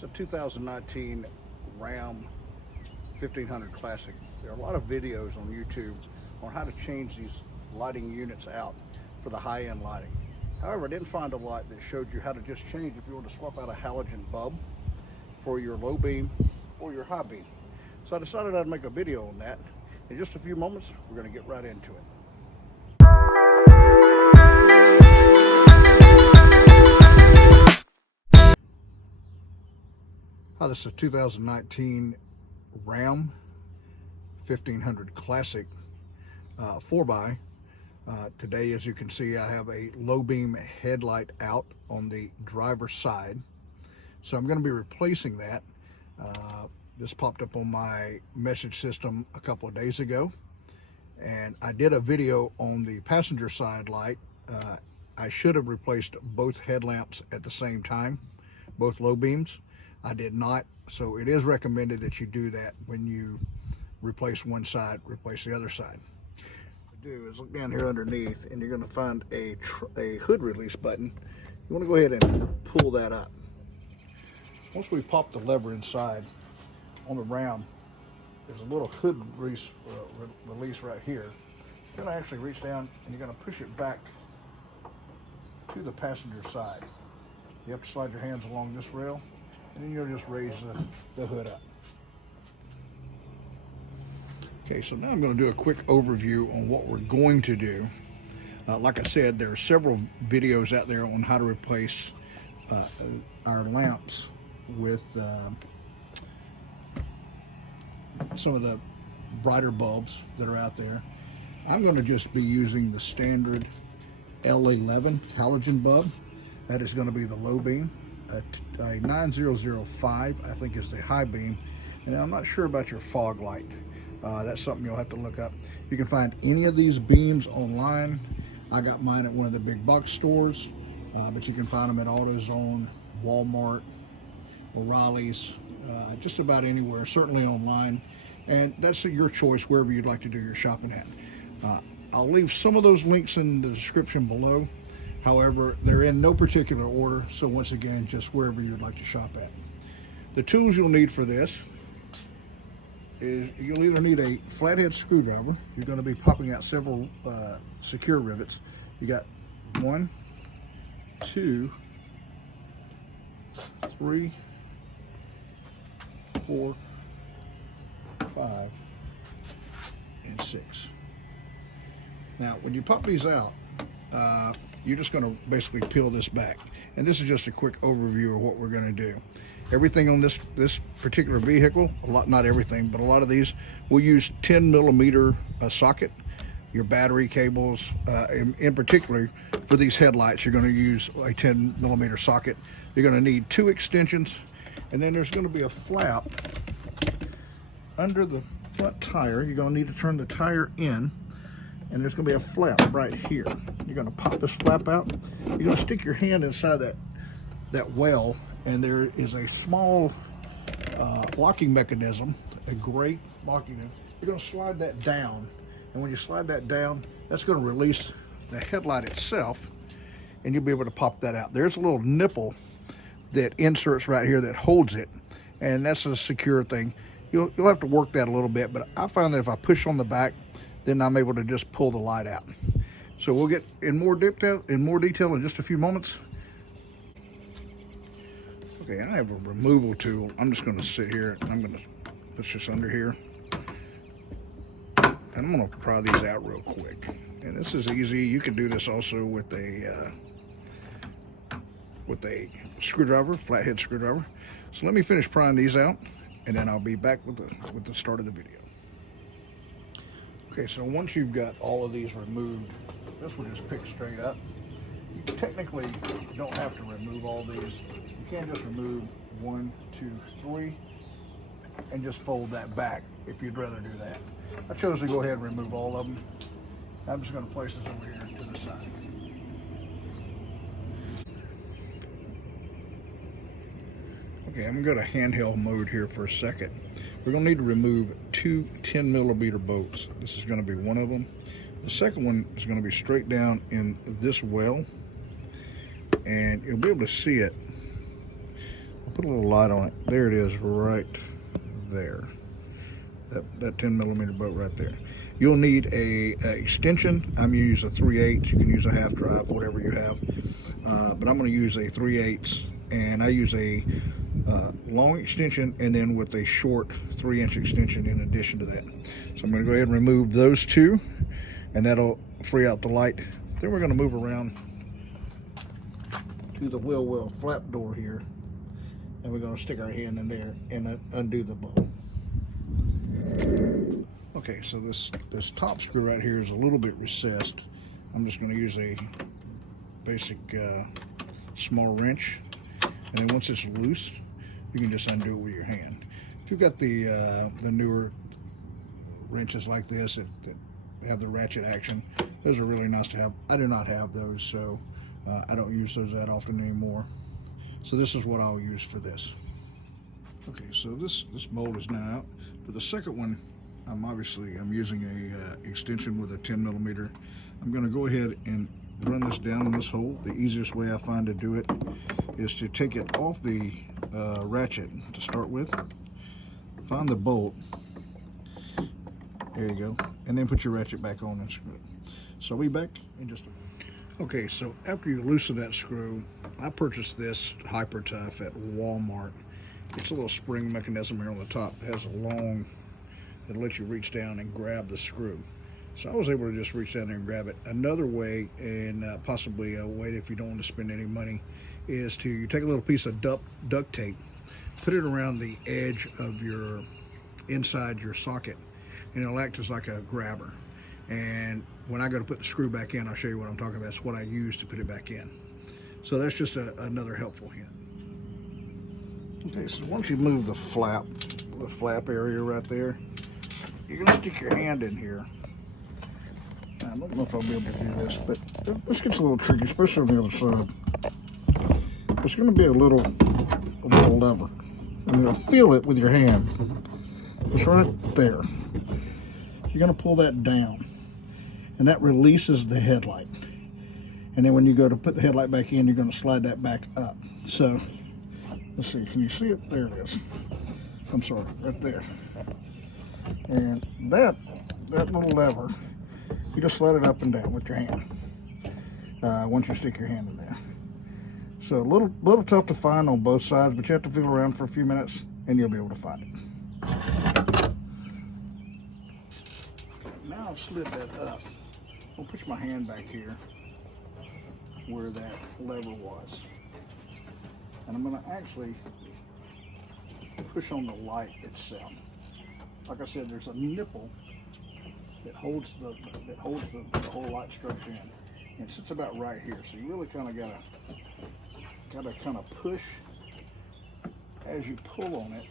It's a 2019 Ram 1500 Classic. There are a lot of videos on YouTube on how to change these lighting units out for the high-end lighting. However, I didn't find a lot that showed you how to just change if you want to swap out a halogen bulb for your low beam or your high beam. So I decided I'd make a video on that. In just a few moments, we're going to get right into it. Hi, this is a 2019 Ram 1500 Classic 4x. Today, as you can see, I have a low beam headlight out on the driver's side. So I'm going to be replacing that. This popped up on my message system a couple of days ago. And I did a video on the passenger side light. I should have replaced both headlamps at the same time, both low beams. I did not, so it is recommended that you do that when you replace one side, replace the other side. What you do is look down here underneath, and you're going to find a hood release button. You want to go ahead and pull that up. Once we pop the lever inside on the Ram, there's a little hood release right here. You're going to actually reach down and you're going to push it back to the passenger side. You have to slide your hands along this rail, and then you'll just raise the hood up. Okay, so now I'm going to do a quick overview on what we're going to do. Like I said, there are several videos out there on how to replace our lamps with some of the brighter bulbs that are out there. I'm going to just be using the standard L11 halogen bulb. That is going to be the low beam. A 9005 I think is the high beam, and I'm not sure about your fog light. That's something you'll have to look up. You can find any of these beams online. I got mine at one of the big box stores, but you can find them at AutoZone, Walmart, O'Reilly's, just about anywhere, certainly online, and that's your choice wherever you'd like to do your shopping at. I'll leave some of those links in the description below. However, they're in no particular order, so once again, just wherever you'd like to shop at. The tools you'll need for this is you'll either need a flathead screwdriver. You're going to be popping out several secure rivets. You got 1, 2, 3, 4, 5, and 6. Now, when you pop these out, you're just going to basically peel this back, and this is just a quick overview of what we're going to do. Everything on this particular vehicle, not everything, but a lot of these will use 10mm socket. Your battery cables, in particular for these headlights, you're going to use a 10mm socket. You're going to need 2 extensions, and then there's going to be a flap under the front tire. You're going to need to turn the tire in, and there's going to be a flap right here. You're going to pop this flap out. You're going to stick your hand inside that well, and there is a small locking mechanism, a gray locking mechanism. You're going to slide that down, and when you slide that down, that's going to release the headlight itself, and you'll be able to pop that out. There's a little nipple that inserts right here that holds it, and that's a secure thing. You'll have to work that a little bit, but I found that if I push on the back, then I'm able to just pull the light out. So we'll get in more detail in just a few moments. Okay, I have a removal tool. I'm just going to sit here. I'm going to put this under here, and I'm going to pry these out real quick. And this is easy. You can do this also with a screwdriver, flathead screwdriver. So let me finish prying these out, and then I'll be back with the start of the video. Okay, so once you've got all of these removed, this will just pick straight up. You technically don't have to remove all these. You can just remove 1, 2, 3, and just fold that back if you'd rather do that. I chose to go ahead and remove all of them. I'm just going to place this over here to the side. Okay, I'm going to go to handheld mode here for a second. We're going to need to remove 2 10mm bolts. This is going to be one of them. The second one is going to be straight down in this well, and you'll be able to see it. I'll put a little light on it. There it is, right there. That 10mm bolt right there. You'll need a extension. I'm gonna use a 3/8. You can use a half drive, whatever you have. But I'm gonna use a 3/8, and I use a long extension and then with a short 3-inch extension in addition to that. So I'm gonna go ahead and remove those two, and that'll free out the light. Then we're gonna move around to the wheel well flap door here, and we're gonna stick our hand in there and undo the bolt. Okay, so this top screw right here is a little bit recessed. I'm just going to use a basic small wrench, and then once it's loose, you can just undo it with your hand. If you've got the newer wrenches like this that have the ratchet action, those are really nice to have. I do not have those, so I don't use those that often anymore. So this is what I'll use for this. Okay, so this bolt is now out. For the second one, I'm using a extension with a 10mm. I'm going to go ahead and run this down in this hole. The easiest way I find to do it is to take it off the ratchet to start with. Find the bolt. There you go. And then put your ratchet back on and screw it. So I'll be back in just a minute. Okay, so after you loosen that screw, I purchased this Hyper Tough at Walmart. It's a little spring mechanism here on the top. It has a long, it'll let you reach down and grab the screw. So I was able to just reach down there and grab it. Another way, and possibly a way if you don't want to spend any money, is to you take a little piece of duct tape, put it around the edge of your, inside your socket, and it'll act as like a grabber. And when I go to put the screw back in, I'll show you what I'm talking about. It's what I use to put it back in. So that's just another helpful hint. Okay, so once you move the flap area right there, you're gonna stick your hand in here. I don't know if I'll be able to do this, but this gets a little tricky, especially on the other side. There's gonna be a little lever, and you'll feel it with your hand. It's right there. You're gonna pull that down, and that releases the headlight. And then when you go to put the headlight back in, you're gonna slide that back up. So, let's see, can you see it? There it is. I'm sorry, right there. And that little lever, you just slide it up and down with your hand once you stick your hand in there. So a little tough to find on both sides, but you have to feel around for a few minutes and you'll be able to find it. Now I've slid that up. I'll push my hand back here where that lever was. And I'm gonna actually push on the light itself. Like I said, there's a nipple that holds the whole light structure in, and it sits about right here. So you really kind of gotta kind of push as you pull on it,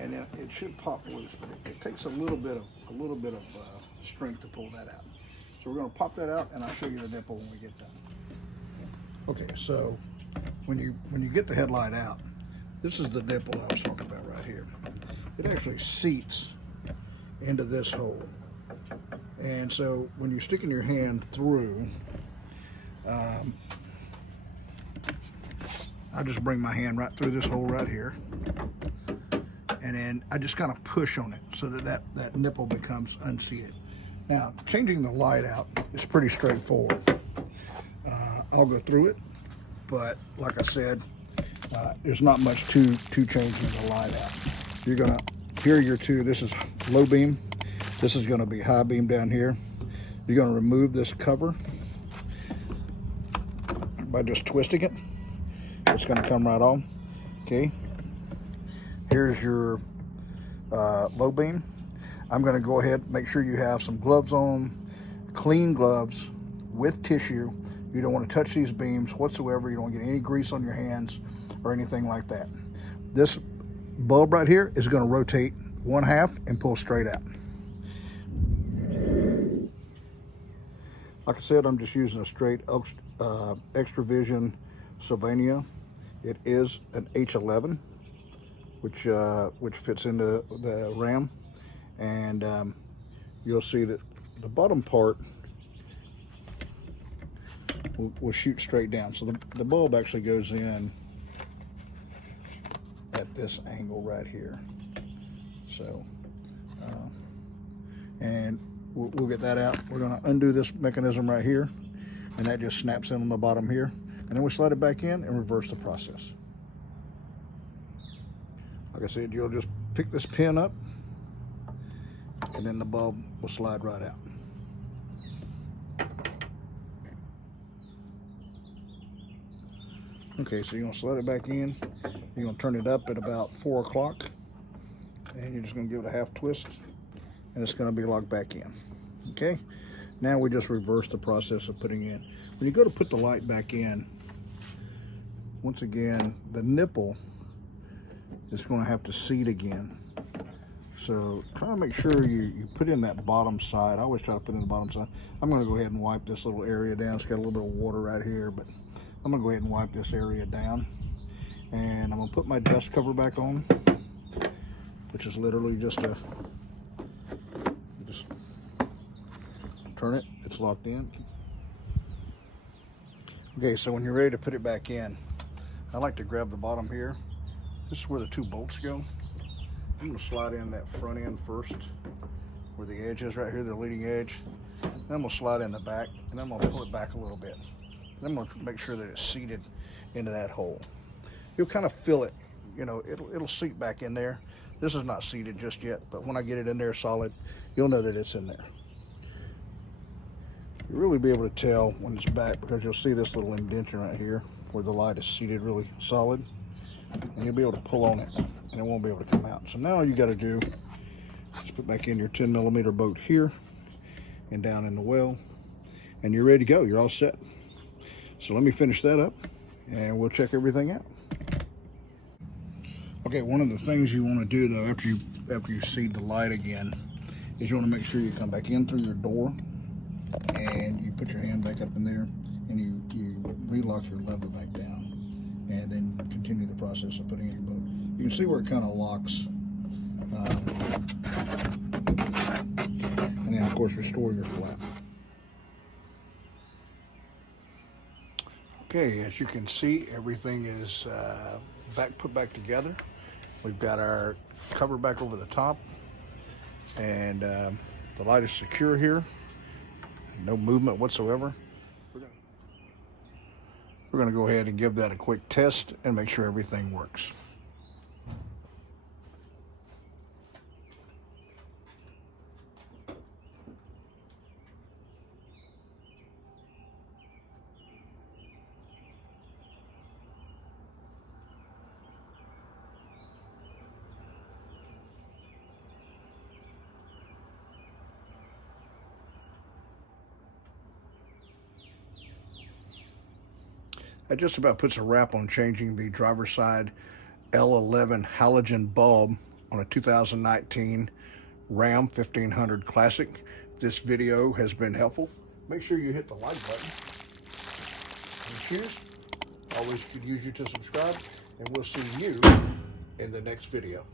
and then it should pop loose. But it takes a little bit of strength to pull that out. So we're gonna pop that out, and I'll show you the nipple when we get done. Okay, so when you get the headlight out, this is the nipple I was talking about right here. It actually seats into this hole. And so when you're sticking your hand through, I just bring my hand right through this hole right here. And then I just kind of push on it so that nipple becomes unseated. Now, changing the light out is pretty straightforward. I'll go through it, but like I said, there's not much to changing the light out. You're gonna, here are your two, this is low beam, this is gonna be high beam down here. You're gonna remove this cover by just twisting it. It's gonna come right on, okay? Here's your low beam. I'm gonna go ahead and make sure you have some gloves on, clean gloves with tissue. You don't want to touch these beams whatsoever. You don't want to get any grease on your hands or anything like that. This bulb right here is going to rotate 1/2 and pull straight out. Like I said, I'm just using a straight Extravision Sylvania. It is an H11, which fits into the ram, and you'll see that the bottom part will shoot straight down. So the bulb actually goes in at this angle right here. So, and we'll get that out. We're going to undo this mechanism right here, and that just snaps in on the bottom here. And then we slide it back in and reverse the process. Like I said, you'll just pick this pin up, and then the bulb will slide right out. Okay, so you're going to slide it back in. You're going to turn it up at about 4 o'clock, and you're just going to give it a half twist, and it's going to be locked back in. Okay, now we just reverse the process of putting in. When you go to put the light back in, once again, the nipple is going to have to seat again. So try to make sure you put in that bottom side. I always try to put in the bottom side. I'm going to go ahead and wipe this little area down. It's got a little bit of water right here, but I'm going to go ahead and wipe this area down. And I'm going to put my dust cover back on, which is literally just turn it, it's locked in. Okay, so when you're ready to put it back in, I like to grab the bottom here. This is where the 2 bolts go. I'm going to slide in that front end first, where the edge is right here, the leading edge. Then I'm going to slide in the back, and I'm going to pull it back a little bit. Then I'm going to make sure that it's seated into that hole. You'll kind of feel it, you know, it'll seat back in there. This is not seated just yet, but when I get it in there solid, you'll know that it's in there. You'll really be able to tell when it's back, because you'll see this little indentation right here where the light is seated really solid, and you'll be able to pull on it and it won't be able to come out. So now all you got to do is put back in your 10mm bolt here and down in the well, and you're ready to go. You're all set. So let me finish that up and we'll check everything out. Okay, one of the things you want to do though after you seat the light again is you want to make sure you come back in through your door, and you put your hand back up in there, and you relock your lever back down, and then continue the process of putting in your boat. You can see where it kind of locks, and then of course restore your flap. Okay, as you can see, everything is put back together. We've got our cover back over the top, and the light is secure here. No movement whatsoever. We're going to go ahead and give that a quick test and make sure everything works. That just about puts a wrap on changing the driver's side L11 halogen bulb on a 2019 Ram 1500 Classic. If this video has been helpful, make sure you hit the like button. And cheers. Always could use you to subscribe, and we'll see you in the next video.